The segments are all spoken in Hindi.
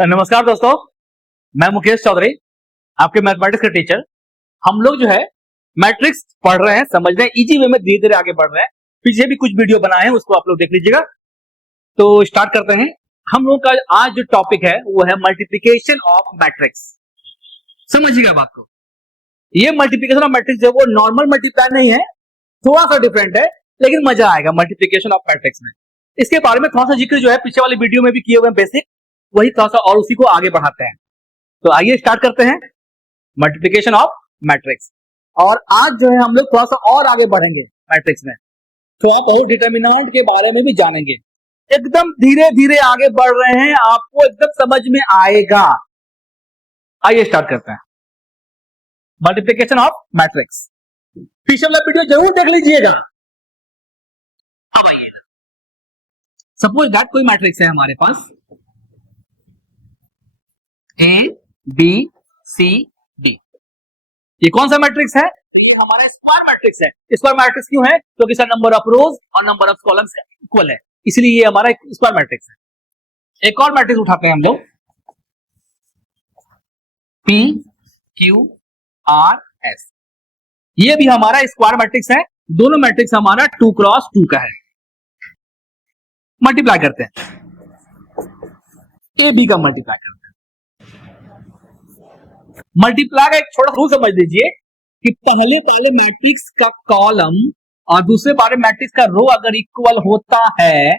नमस्कार दोस्तों, मैं मुकेश चौधरी, आपके मैथमेटिक्स का टीचर। हम लोग जो है मैट्रिक्स पढ़ रहे हैं, समझ रहे हैं, इजी वे में धीरे धीरे आगे बढ़ रहे हैं। पीछे भी कुछ वीडियो बनाए हैं, उसको आप लोग देख लीजिएगा। तो स्टार्ट करते हैं। हम लोग का आज जो टॉपिक है वो है मल्टीप्लीकेशन ऑफ मैट्रिक्स। समझिएगा बात को। ये मल्टीप्लीकेशन ऑफ मैट्रिक्स जो वो नॉर्मल मल्टीप्लाई नहीं है, थोड़ा सा डिफरेंट है, लेकिन मजा आएगा मल्टीप्लीकेशन ऑफ मैट्रिक्स में। इसके बारे में थोड़ा सा जिक्र जो है पिछले वाली वीडियो में भी किए हुए हैं, बेसिक वही थोड़ा सा और उसी को आगे बढ़ाते हैं। तो आइए स्टार्ट करते हैं मल्टीप्लिकेशन ऑफ मैट्रिक्स। और आज जो है हम लोग थोड़ा सा और आगे बढ़ेंगे मैट्रिक्स में, थोड़ा बहुत डिटर्मिनेंट के बारे में भी जानेंगे। एकदम धीरे धीरे आगे बढ़ रहे हैं, आपको एकदम समझ में आएगा। आइए स्टार्ट करते हैं मल्टीप्लिकेशन ऑफ मैट्रिक्स। पिछले वाला वीडियो जरूर देख लीजिएगा। अब आइए, सपोज दैट कोई मैट्रिक्स है हमारे पास ए बी सी डी। ये कौन सा मैट्रिक्स है? हमारा स्क्वायर मैट्रिक्स है। स्क्वायर मैट्रिक्स क्यों है? क्योंकि इसका नंबर ऑफ रोज और नंबर ऑफ कॉलम्स इक्वल है, इसलिए ये हमारा स्क्वायर मैट्रिक्स है। एक और मैट्रिक्स उठाते हैं हम लोग, पी क्यू आर एस। ये भी हमारा स्क्वायर मैट्रिक्स है। दोनों मैट्रिक्स हमारा 2 क्रॉस 2 का है। मल्टीप्लाई करते हैं, ए बी का मल्टीप्लाई करते हैं। मल्टीप्लाई का एक छोटा रूल समझ लीजिए कि पहले वाले मैट्रिक्स का कॉलम और दूसरे वाले मैट्रिक्स का रो अगर इक्वल होता है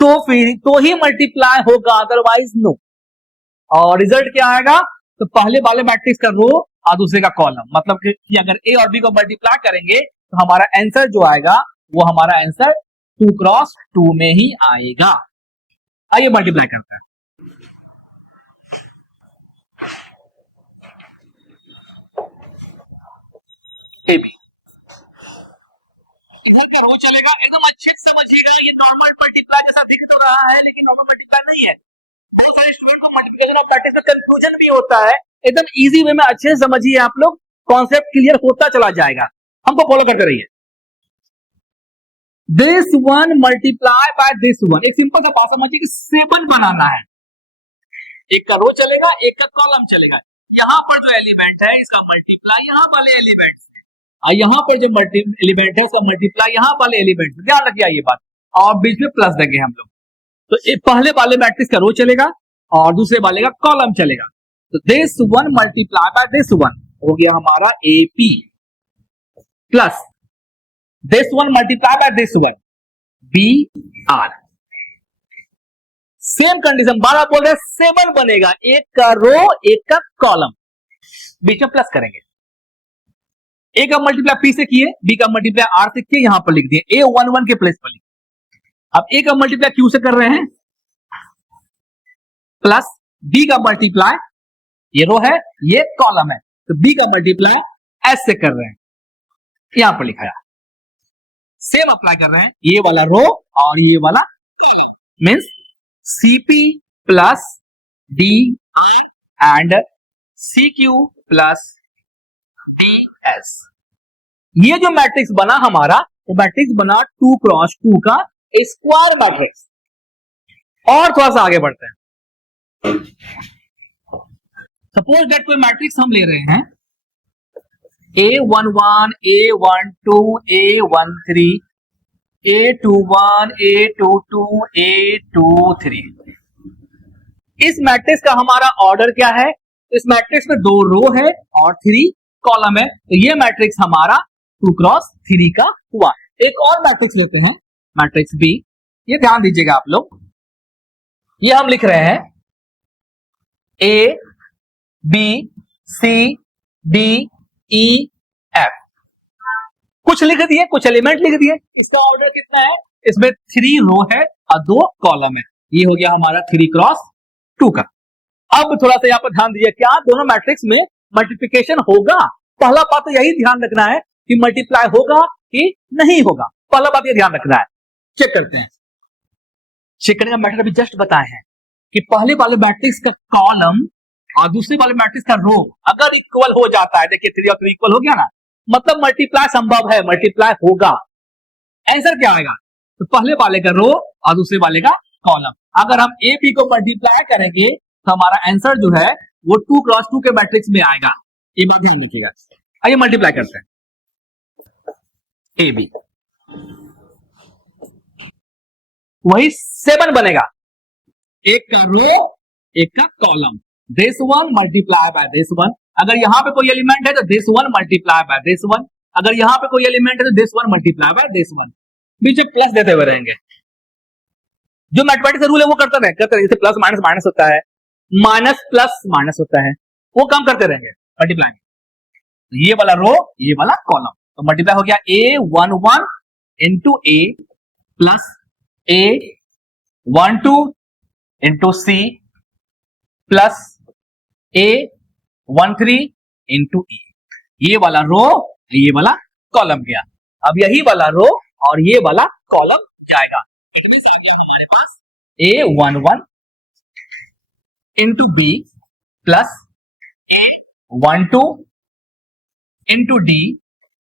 तो फिर तो ही मल्टीप्लाई होगा, अदरवाइज नो। और रिजल्ट क्या आएगा? तो पहले वाले मैट्रिक्स का रो और दूसरे का कॉलम, मतलब कि अगर ए और बी को मल्टीप्लाई करेंगे तो हमारा आंसर जो आएगा वो हमारा आंसर 2 क्रॉस 2 में ही आएगा। आइए मल्टीप्लाई करते हैं। इधर का रो चलेगा, एकदम अच्छे से समझिएगा। ये नॉर्मल मल्टीप्लाई जैसा दिख तो रहा है, लेकिन नॉर्मल मल्टीप्लाई नहीं है। बहुत सारे स्टूडेंट को मल्टीप्लिकेशन ऑफ मैट्रिक्स में कंफ्यूजन भी होता है। एकदम इजी वे में अच्छे से समझिए, आप लोग कॉन्सेप्ट क्लियर होता चला जाएगा। हमको फॉलो करते रहिए। This one multiply by this one. एक सिंपल सा बात समझिए कि 7 बनाना है। एक का रो चलेगा, एक का कॉलम चलेगा। यहाँ पर जो एलिमेंट है इसका मल्टीप्लाई यहाँ वाले एलिमेंट से, और यहाँ पर जो एलिमेंट है उसका मल्टीप्लाई यहाँ वाले एलिमेंट से। ध्यान रखिए ये बात। और बीच में प्लस देंगे हम लोग। तो पहले वाले मैट्रिक्स का रो चलेगा और दूसरे वाले का कॉलम चलेगा। तो this one multiply by this one हो गया हमारा AP, plus this one multiply by this one B R. Same condition, 12 बोल रहे 7 बनेगा। एक का रो एक का कॉलम, बीच में प्लस करेंगे। ए का मल्टीप्लाई पी से किए, बी का मल्टीप्लाई आर से किए, यहां पर लिख दिए ए 1 1 के प्लेस पर लिख। अब ए का मल्टीप्लाई क्यू से कर रहे हैं, प्लस बी का मल्टीप्लाई, ये रो है ये कॉलम है, तो बी का मल्टीप्लाई एस से कर रहे हैं, यहां पर लिखाया। सेम अप्लाई कर रहे हैं, ये वाला रो और ये वाला, means CP plus D and C Q plus D S. ये जो मैट्रिक्स बना हमारा, वो मैट्रिक्स बना 2 क्रॉस 2 का स्क्वायर मैट्रिक्स। और थोड़ा सा आगे बढ़ते हैं। सपोज दैट कोई मैट्रिक्स हम ले रहे हैं A11 A12 A13 A21 A22 A23। इस मैट्रिक्स का हमारा ऑर्डर क्या है? इस मैट्रिक्स में 2 रो है और 3 कॉलम है, तो ये मैट्रिक्स हमारा 2 क्रॉस 3 का हुआ। एक और मैट्रिक्स लेते हैं, मैट्रिक्स बी। ये ध्यान दीजिएगा आप लोग, ये हम लिख रहे हैं A B C D E F. कुछ लिख दिए, कुछ एलिमेंट लिख दिए। इसका ऑर्डर कितना है? इसमें 3 रो है और 2 कॉलम है। ये हो गया हमारा 3 क्रॉस 2 का। अब थोड़ा सा यहाँ पर ध्यान दीजिए, क्या दोनों मैट्रिक्स में मल्टीप्लिकेशन होगा? पहला बात तो यही ध्यान रखना है कि मल्टीप्लाई होगा कि नहीं होगा। पहला बात ये ध्यान रखना है। चेक करते हैं। चेक करने का मैटर अभी जस्ट बताए हैं कि पहले वाले मैट्रिक्स का कॉलम और दूसरे वाले मैट्रिक्स का रो अगर इक्वल हो जाता है, देखिए 3 और 3 इक्वल हो गया ना, मतलब मल्टीप्लाई संभव है, मल्टीप्लाई होगा। आंसर क्या आएगा? तो पहले वाले का रो और दूसरे वाले का कॉलम। अगर हम ए बी को मल्टीप्लाई करेंगे तो हमारा आंसर जो है वो 2 क्रॉस 2 के मैट्रिक्स में आएगा। ये बात ध्यान रखिएगा। आइए मल्टीप्लाई करते हैं ए बी, वही 7 बनेगा, एक का रो एक का column. This one multiply by this one. अगर यहां पे कोई एलिमेंट है तो this one multiply by this one. अगर यहां पे कोई एलिमेंट है तो this one multiply by this one. बीच में प्लस देते हुए रहेंगे। जो मैथमेटिक्स रूल है वो करते रहे, जैसे प्लस माइनस माइनस होता है, माइनस प्लस माइनस होता है, वो काम करते रहेंगे मल्टीप्लाई में। ये वाला रो ये वाला कॉलम, तो मल्टीप्लाई हो गया A11 into A plus A12 into C plus A13 into E. ये वाला रो ये वाला कॉलम गया। अब यही वाला रो और ये वाला कॉलम जाएगा। हमारे पास A11 into B plus A12 into D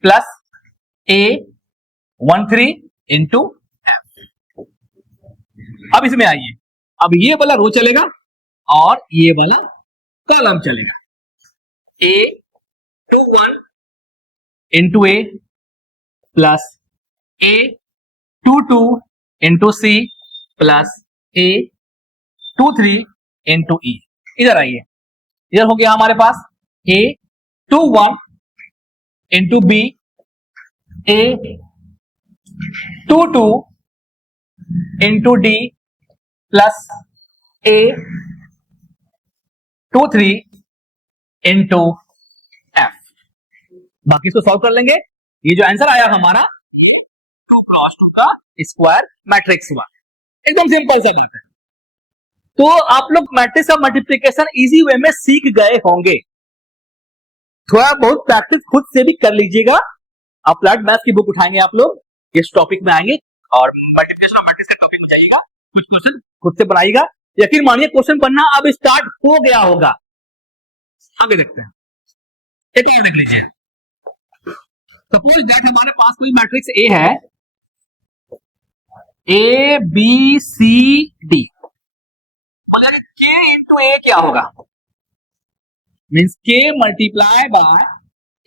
plus A13 into F. अब इसमें आइए, अब ये वाला रो चलेगा और ये वाला कॉलम चलेगा। A21 into A plus A22 into C plus A23 into E. इधर आइए, इधर हो गया हमारे पास A21 into B, A22 into D plus A23 into F. बाकी इसको सॉल्व कर लेंगे। ये जो आंसर आया हमारा 2 क्रॉस 2 का स्क्वायर मैट्रिक्स हुआ। एकदम सिंपल सा बात है। तो आप लोग मैट्रिक्स का मल्टीप्लिकेशन इजी वे में सीख गए होंगे। थोड़ा बहुत प्रैक्टिस खुद से भी कर लीजिएगा। अप्लाइड मैथ की बुक उठाएंगे आप लोग, इस टॉपिक में आएंगे और मल्टीप्लिकेशन और मैट्रिक्स के टॉपिक में जाइएगा। कुछ क्वेश्चन खुद से बनाइएगा। यकीन मानिए क्वेश्चन बनना अब स्टार्ट हो गया होगा। आगे देखते हैं। एक देख लीजिए, सपोज दैट हमारे पास कोई मैट्रिक्स ए है, A B C D. K into A क्या होगा? Means K multiply by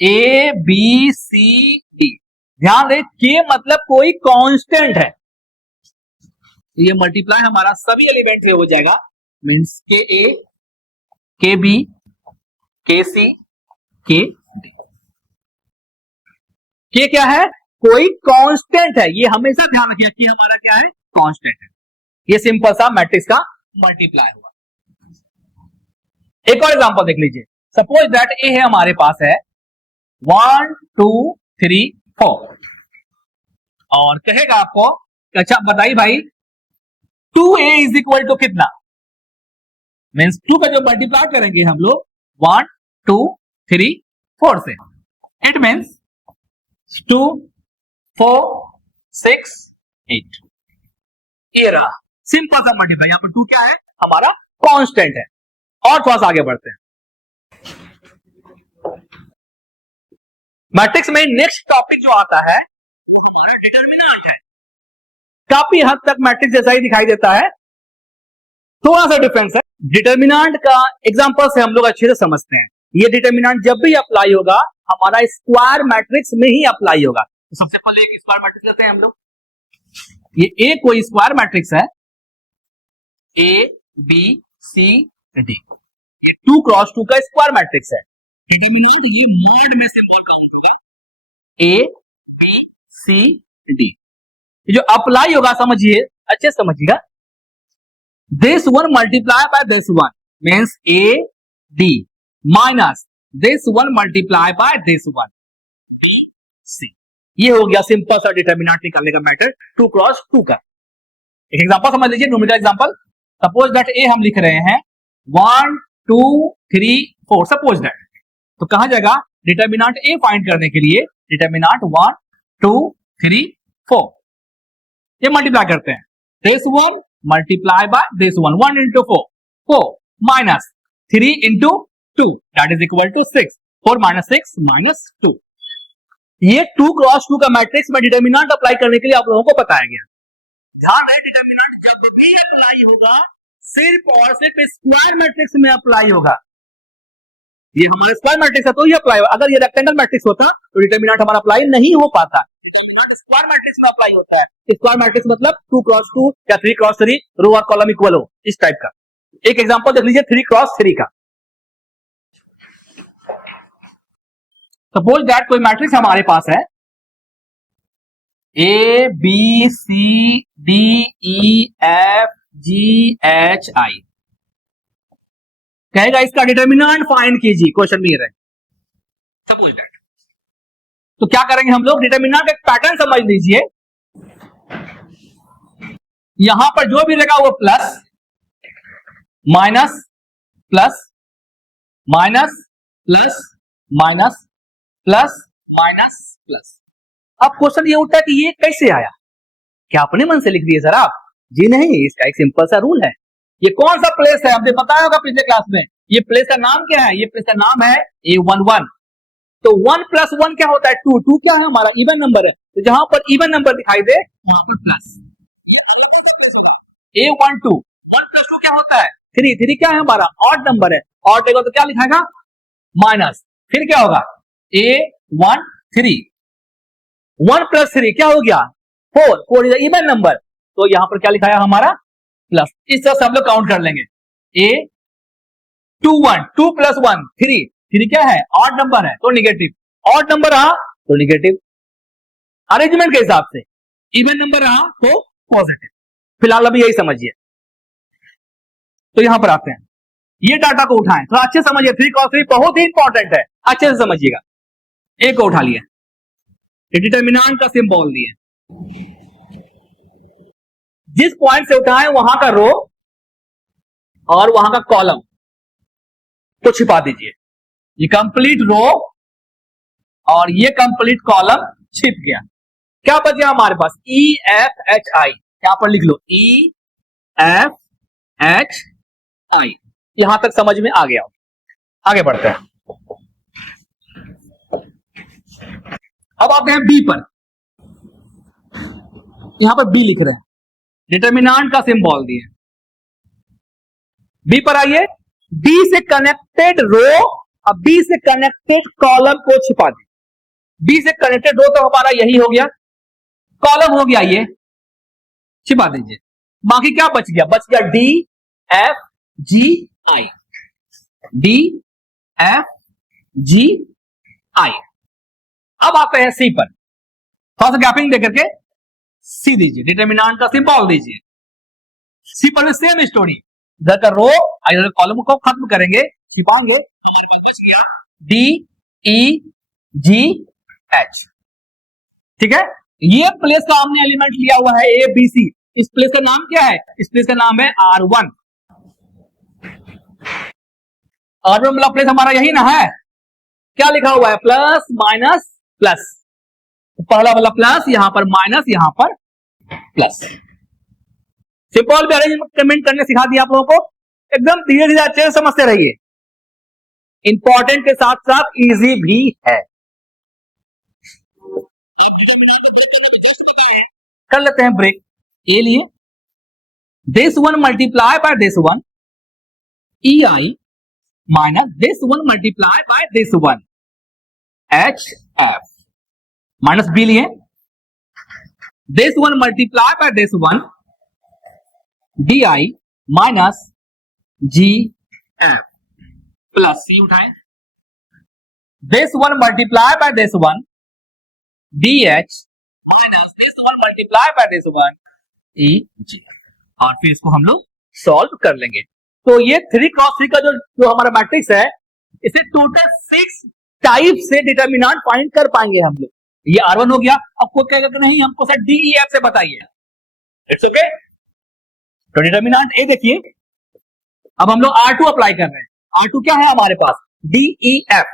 A B C D. ध्यान दे, के मतलब कोई कांस्टेंट है। ये मल्टीप्लाई हमारा सभी एलिमेंट से हो जाएगा। मीन्स के ए, के बी, के सी, के डी। के क्या है? कोई कांस्टेंट है। ये हमेशा ध्यान रखिए कि हमारा क्या है? कांस्टेंट है। ये सिंपल सा मैट्रिक्स का मल्टीप्लाई हुआ। एक और एग्जांपल देख लीजिए। सपोज दैट ए है हमारे पास है 1 2 3 4 और कहेगा आपको अच्छा बताइए भाई 2a इज इक्वल टू कितना? मीन्स 2 का जो मल्टीप्लाई करेंगे हम लोग 1 2 3 4 से, इट मीन्स 2 4 6 8। ये रहा सिंपल सा मल्टीप्लाई। यहां पर 2 क्या है? हमारा कांस्टेंट है। और थोड़ा सा आगे बढ़ते हैं। मैट्रिक्स में नेक्स्ट टॉपिक जो आता है डिटरमिनेंट है। काफी हद तक मैट्रिक्स जैसा ही दिखाई देता है, थोड़ा सा डिफरेंस है। डिटरमिनेंट का एग्जांपल से हम लोग अच्छे से समझते हैं। ये डिटरमिनेंट जब भी अप्लाई होगा हमारा स्क्वायर मैट्रिक्स में ही अप्लाई होगा। तो सबसे पहले एक स्क्वायर मैट्रिक्स लेते हैं हम लोग। ये ए कोई स्क्वायर मैट्रिक्स है, ए बी सी डी। ये 2 क्रॉस 2 का स्क्वायर मैट्रिक्स है। डिटरमिनेंट ये मॉड में से मार्क होगा, ए बी सी डी। जो अप्लाई होगा समझिए, अच्छे समझिएगा। This one multiply by this one means A D minus this one multiply by this one B C. ये हो गया सिंपल सा डिटरमिनेंट निकालने का मैटर 2 क्रॉस 2 का। एक एग्जांपल समझ लीजिए, न्यूमेरिकल एग्जांपल। सपोज दैट ए हम लिख रहे हैं 1 2 3 4। सपोज दैट, तो कहां जाएगा? डिटरमिनेंट ए फाइंड करने के लिए डिटरमिनेंट 1 2 3 4 ये मल्टीप्लाई करते हैं। This one multiply by this one, 1 into 4 4 minus 3 into 2 that is equal to 6। 4 minus 6 minus 2। ये 2 क्रॉस 2 का मैट्रिक्स में डिटरमिनेंट अप्लाई करने के लिए आप लोगों को बताया गया। ध्यान रहे डिटरमिनेंट जब भी अप्लाई होगा सिर्फ और सिर्फ स्क्वायर मैट्रिक्स में अप्लाई होगा। ये हमारा स्क्वायर मैट्रिक्स है तो ये अप्लाई होगा। अगर ये रेक्टेंगल मैट्रिक्स होता तो डिटरमिनेंट हमारा अप्लाई नहीं हो पाता। स्क्वायर मैट्रिक्स में अप्लाई होता है। स्क्वायर मैट्रिक्स मतलब 2x2 या 3x3 रो और कॉलम इक्वल हो, इस टाइप का। एक एग्जांपल देख लीजिए 3x3 का। सपोज दैट कोई मैट्रिक्स हमारे पास है A B C D E F G H I, कहेगा इसका डिटरमिनेंट फाइंड कीजिए, क्वेश्चन में ये रहे। सपोज दैट तो क्या करेंगे हम लोग, डिटरमिनेंट का एक पैटर्न समझ लीजिए। यहां पर जो भी रहेगा वो plus minus plus minus plus minus plus minus plus. अब क्वेश्चन ये उठता है कि ये कैसे आया, क्या अपने मन से लिख दिए सर आप? जी नहीं, इसका एक सिंपल सा रूल है। ये कौन सा प्लेस है आपने बताया होगा पिछले क्लास में। ये प्लेस का नाम क्या है? ये प्लेस का नाम है A11। तो 1 + 1 क्या होता है? 2। 2 क्या है? हमारा इवन नंबर है। तो जहां पर इवन नंबर दिखाई दे वहां पर प्लस। A12 1 + 2 क्या होता है? 3। 3 क्या है? हमारा ऑड नंबर है। ऑड देगा तो क्या लिखाएगा? माइनस। फिर क्या होगा? A13। 1 + 3 क्या हो गया? 4। 4 इज इवन नंबर, तो यहां पर क्या लिखाया हमारा? प्लस। इस तरह से हम लोग काउंट कर लेंगे। A21 2 + 1 3। 3 क्या है? ऑड नंबर है तो निगेटिव। ऑड नंबर रहा तो निगेटिव, अरेंजमेंट के हिसाब से। इवन नंबर रहा तो पॉजिटिव। फिलहाल अभी यही समझिए। तो यहां पर आते हैं, ये डाटा को उठाएं, थोड़ा अच्छे समझिए। 3x3 बहुत ही इंपॉर्टेंट है, अच्छे से समझिएगा। एक को उठा लिए, डिटरमिनेंट का सिंबल दिए, जिस पॉइंट से उठाएं वहां का रो और वहां का कॉलम को छिपा दीजिए। ये कंप्लीट रो और ये कंप्लीट कॉलम छिप गया। क्या बच गया हमारे पास? EFHI। यहां पर लिख लो EFHI। यहां तक समझ में आ गया। आगे बढ़ते हैं। अब आते हैं बी पर। यहां पर बी लिख रहे हैं, डिटरमिनेंट का सिंबल दिए। बी पर आइए। बी से कनेक्टेड रो और बी से कनेक्टेड कॉलम को छिपा दें। बी से कनेक्टेड रो तो हमारा यही हो गया, कॉलम हो गया ये, छिपा दीजिए। बाकी क्या बच गया? बच गया DFGI। DFGI। अब आते हैं सी पर। थोड़ा सा गैपिंग देकर के सी दीजिए, डिटरमिनेंट का सिंबल दीजिए। सी पर सेम स्टोरी, इधर का रो इधर कॉलम को खत्म करेंगे, छिपाएंगे। DEGH। ठीक है, ये प्लेस का हमने एलिमेंट लिया हुआ है ABC। इस प्लेस का नाम क्या है? इस प्लेस का नाम है R1। R1 वाला प्लेस हमारा यही ना है। क्या लिखा हुआ है? Plus minus plus. पहला वाला प्लस, यहां पर माइनस, यहां पर प्लस। सिंपल भी अरेंजमेंट करने सिखा दिया आप लोगों को। एकदम धीरे धीरे अच्छे से समझते रहिए। इंपॉर्टेंट के साथ साथ इजी भी है। कर लेते हैं ब्रेक। ए लिए this 1 multiply by this 1 EI minus this 1 multiply by this 1 HF minus B लिए this 1 multiply by this 1 DI minus GF plus C उठाएं this 1 multiply by this 1 DH minus this 1 multiply by this 1 EG। और फिर इसको हम लोग सॉल्व कर लेंगे। तो ये 3x3 का जो हमारा मैट्रिक्स है, इसे टोटल 6 टाइप से डिटरमिनेंट फाइंड कर पाएंगे हम लोग। ये R1 हो गया। अब कोई कहेगा कि नहीं हमको सर DEF से बताइए। It's okay. तो डिटरमिनेंट ए देखिए, अब हम लोग R2 अप्लाई कर रहे हैं। R2 क्या है हमारे पास? DEF।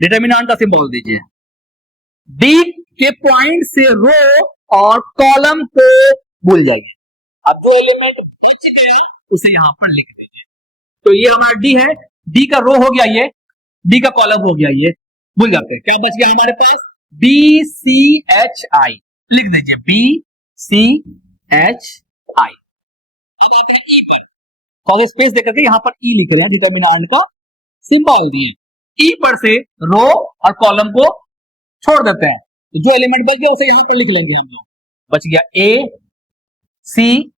डिटरमिनेंट का सिंबल दीजिए। डी के पॉइंट से रो और कॉलम को भूल जाइए। अब जो एलिमेंट उसे यहां पर लिख दीजिए। तो ये हमारा डी है, डी का रो हो गया, ये डी का कॉलम हो गया, ये भूल जाते हैं। क्या बच गया हमारे पास? BCHI लिख दीजिए। सी एच आई, और स्पेस देकर के यहां पर ई लिख रहे हैं, डिटर्मिनेंट का सिंबल दिए, ई पर से रो और कॉलम को छोड़ देते हैं, तो जो एलिमेंट बच गया उसे यहां पर लिख लेंगे हम लोग। बच गया ए सी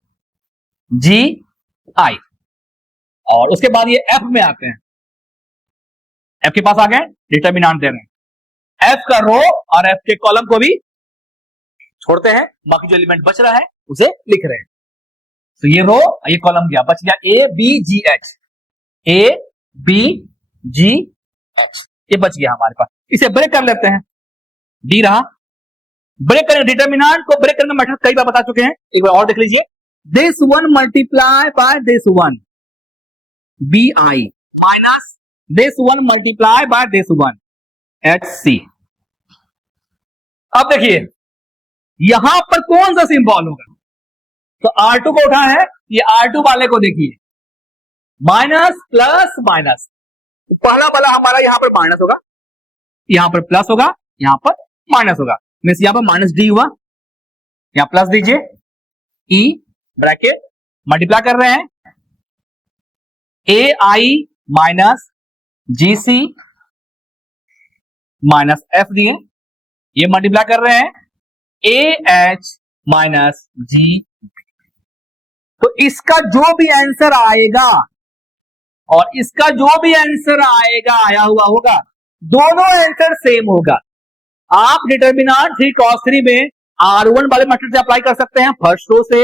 जी आई, और उसके बाद ये एफ में आते हैं, एफ के पास आ गए, डिटर्मिनेंट दे रहे हैं, एफ का रो और एफ के कॉलम को भी छोड़ते हैं, बाकी जो एलिमेंट बच रहा है उसे लिख रहे हैं। तो ये रो ये कॉलम गया, बच गया A B G H, A B G H, ये बच गया हमारे पास। इसे ब्रेक कर लेते हैं, डी रहा, ब्रेक करें, डिटर्मिनेंट को ब्रेक करने का मेथड कई बार बता चुके हैं, एक बार और देख लीजिए। This one multiply by this one B I minus this one multiply by this one H C. अब देखिए यहां पर कौन सा सिंबल होगा, तो R2 को उठा है, ये R2 वाले को देखिए, माइनस प्लस माइनस, पहला वाला हमारा यहां पर माइनस होगा, यहां पर प्लस होगा, यहां पर माइनस होगा, मींस यहां पर माइनस डी हुआ, यहां प्लस दीजिए, ई ब्रैकेट मल्टीप्लाई कर रहे हैं, ए आई माइनस जी सी माइनस एफ दिए, ये मल्टीप्लाई कर रहे हैं, ए एच माइनस जी, तो इसका जो भी आंसर आएगा और इसका जो भी आंसर आएगा आया हुआ होगा, दोनों आंसर सेम होगा। आप डिटर्मिनेंट 3 cos 3 में R1 वाले मेथड से अप्लाई कर सकते हैं, फर्स्ट रो से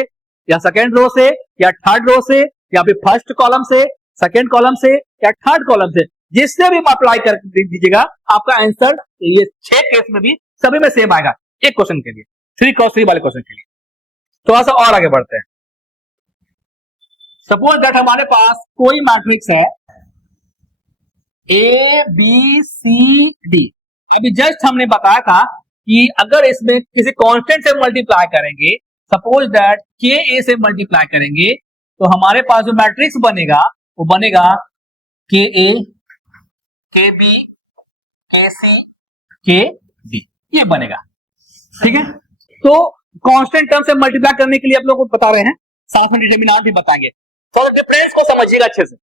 या सेकेंड रो से या थर्ड रो से या फिर फर्स्ट कॉलम से, सेकेंड कॉलम से या थर्ड कॉलम से, जिससे भी अप्लाई कर दीजिएगा आपका आंसर ये 6 केस में भी सभी में सेम आएगा। एक क्वेश्चन के लिए 3 cos 3 वाले क्वेश्चन के लिए थोड़ा सा और आगे बढ़ते हैं। सपोज दैट हमारे पास कोई मैट्रिक्स है ए बी सी डी, अभी जस्ट हमने बताया था कि अगर इसमें किसी कांस्टेंट से मल्टीप्लाई करेंगे, सपोज दैट के ए से मल्टीप्लाई करेंगे, तो हमारे पास जो मैट्रिक्स बनेगा वो बनेगा के ए के बी के सी के डी, ये बनेगा। ठीक है, तो कांस्टेंट टर्म से मल्टीप्लाई करने के लिए आप लोग को बता रहे हैं, साथ में डिटर्मिनेंट भी बताएंगे, तो डिफरेंस को समझिएगा अच्छे से।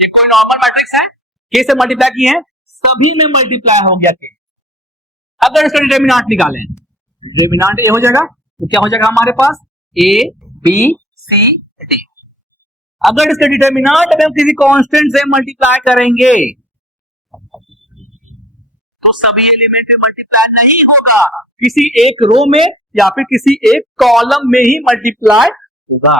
ये कोई नॉर्मल मैट्रिक्स है, के से मल्टीप्लाई किए हैं, सभी में मल्टीप्लाई हो गया के, अगर इसका डिटर्मिनेंट निकालें, डिटर्मिनेंट ए हो जाएगा, तो क्या हो जाएगा हमारे पास ए बी सी डी। अगर इसका डिटर्मिनेंट हम किसी कांस्टेंट से मल्टीप्लाई करेंगे तो सभी एलिमेंट में मल्टीप्लाई नहीं होगा, किसी एक रो में या फिर किसी एक कॉलम में ही मल्टीप्लाई होगा।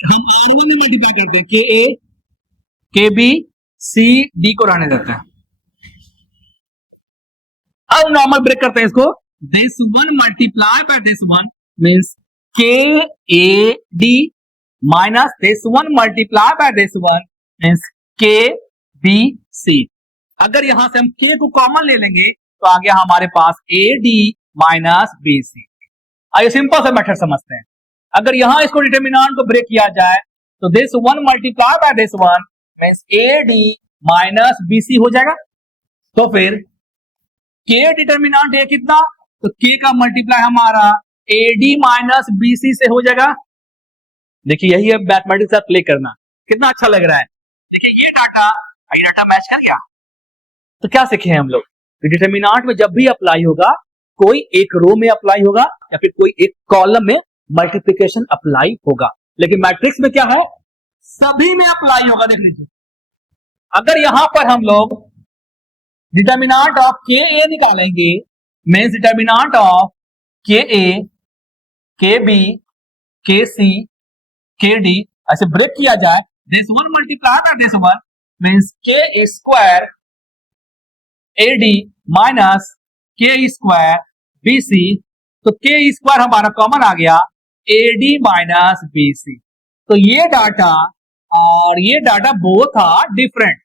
हम R1 में मल्टीप्लाई करते हैं, के ए के बी सी डी को रहने देते हैं। अब नॉर्मल ब्रेक करते हैं इसको, this one multiply by this one means के A D minus this one multiply by this one means के बी सी। अगर यहां से हम के को कॉमन ले लेंगे तो आ गया हमारे पास A D minus B C. आइए सिंपल सा मेथड समझते हैं, अगर यहां इसको डिटर्मिनेंट को ब्रेक किया जाए तो this one multiply by this one means A D minus B C हो जाएगा। तो फिर के डिटर्मिनेंट है कितना, तो के का मल्टीप्लाई हमारा A D minus B C से हो जाएगा। देखिए यही है मैथमेटिक्स का प्ले करना, कितना अच्छा लग रहा है। देखिए ये डाटा मैच कर गया, तो क्या सीखे हम लोग, डिटर्मिनेंट में जब भी अप्लाई होगा कोई एक रो में अप्लाई होगा या फिर कोई एक कॉलम में मल्टीप्लिकेशन अप्लाई होगा, लेकिन मैट्रिक्स में क्या है, सभी में अप्लाई होगा। देख लीजिए अगर यहां पर हम लोग डिटर्मिनेंट ऑफ के ए निकालेंगे, मींस डिटर्मिनेंट ऑफ के ए के बी के सी के डी ऐसे ब्रेक किया जाए, this one multiply by this one means K square A D minus K square B C, तो के स्क्वायर हमारा कॉमन आ गया A D minus B C. तो ये डाटा और ये डाटा बोथ आर डिफरेंट,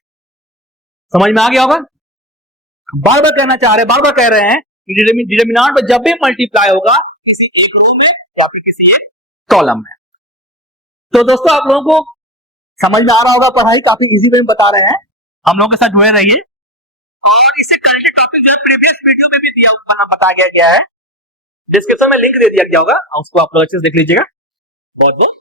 समझ में आ गया होगा। बार बार कहना चाह रहे, बार बार कह रहे हैं कि डिटर्मिनेंट में जब भी मल्टीप्लाई होगा किसी एक रो में या फिर किसी एक कॉलम में। तो दोस्तों आप लोगों को समझ में आ रहा होगा, पढ़ाई काफी इजी वे में बता रहे हैं, हम लोगों के साथ जुड़े रहिए। और इससे कनेक्टेड टॉपिक जो प्रीवियस नाम बताया गया है, डिस्क्रिप्शन में लिंक दे दिया गया होगा, उसको आप लोग अच्छे से देख लीजिएगा। बहुत बहुत